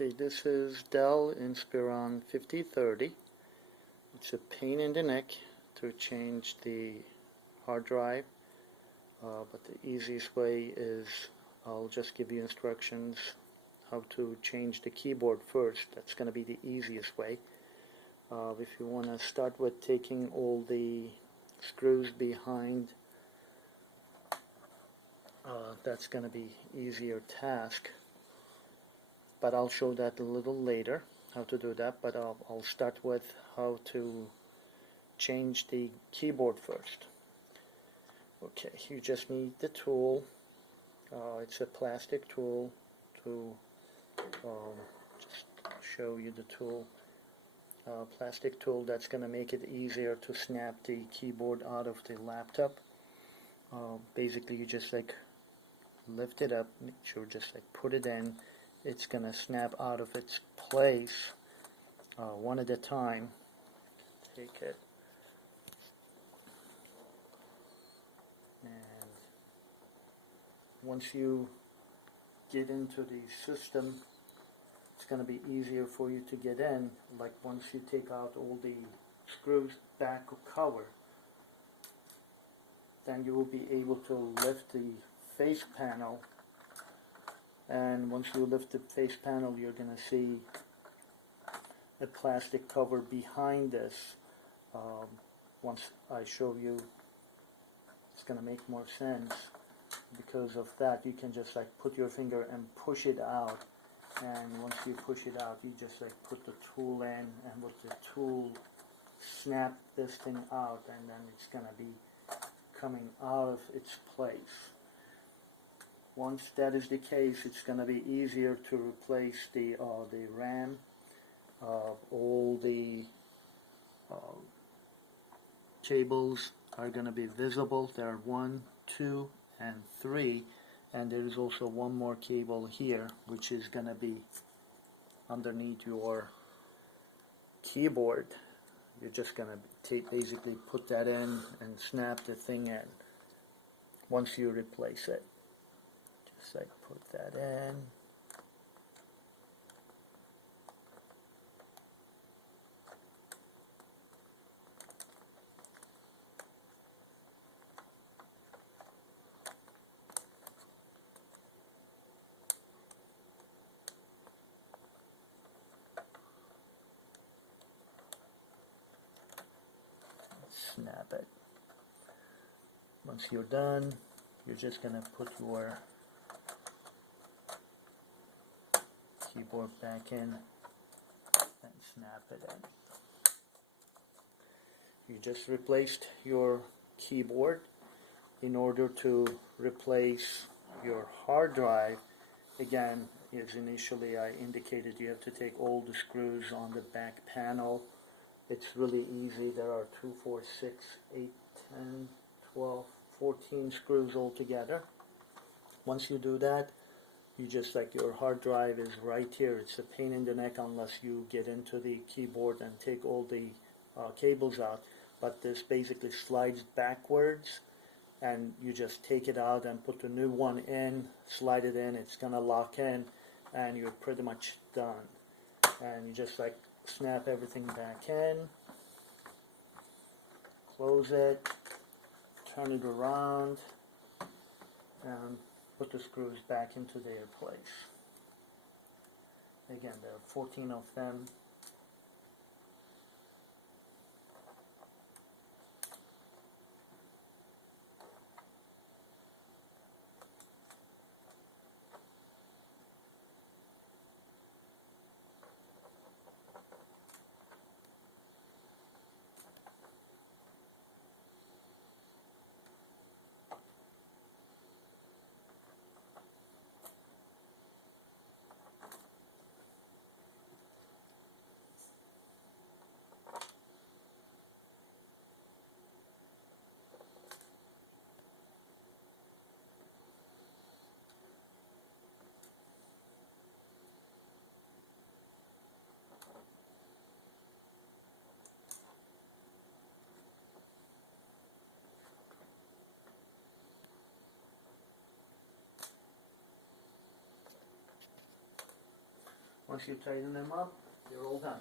Okay, this is Dell Inspiron M5030. It's a pain in the neck to change the hard drive, but the easiest way is I'll just give you instructions how to change the keyboard first. That's going to be the easiest way. If you want to start with taking all the screws behind, that's going to be easier task. But I'll show that a little later, how to do that, but I'll start with how to change the keyboard first. Okay, you just need the tool. It's a plastic tool to just show you the tool. Plastic tool that's going to make it easier to snap the keyboard out of the laptop. Basically, you just like lift it up, make sure just like put it in. It's going to snap out of its place one at a time. Take it and once you get into the system, it's going to be easier for you to get in. Like once you take out all the screws back cover, then you will be able to lift the face panel. And once you lift the face panel, you're going to see a plastic cover behind this. Once I show you, it's going to make more sense. Because of that, you can just like put your finger and push it out. And once you push it out, you just like put the tool in, and with the tool, snap this thing out, and then it's going to be coming out of its place. Once that is the case, it's going to be easier to replace the RAM. All the cables are going to be visible. There are 1, 2, and 3, and there is also one more cable here, which is going to be underneath your keyboard. You're just going to basically put that in and snap the thing in once you replace it. Just like put that in. Snap it. Once you're done, you're just going to put your keyboard back in and snap it in. You just replaced your keyboard. In order to replace your hard drive, again, as initially I indicated, you have to take all the screws on the back panel. It's really easy. There are 2, 4, 6, 8, 10, 12, 14 screws altogether. Once you do that, you just like your hard drive is right here. It's a pain in the neck unless you get into the keyboard and take all the cables out. But this basically slides backwards, and you just take it out and put the new one in, slide it in. It's gonna lock in, and you're pretty much done. And you just like snap everything back in, close it, turn it around, and put the screws back into their place. Again, there are 14 of them. Once you tighten them up, you're all done.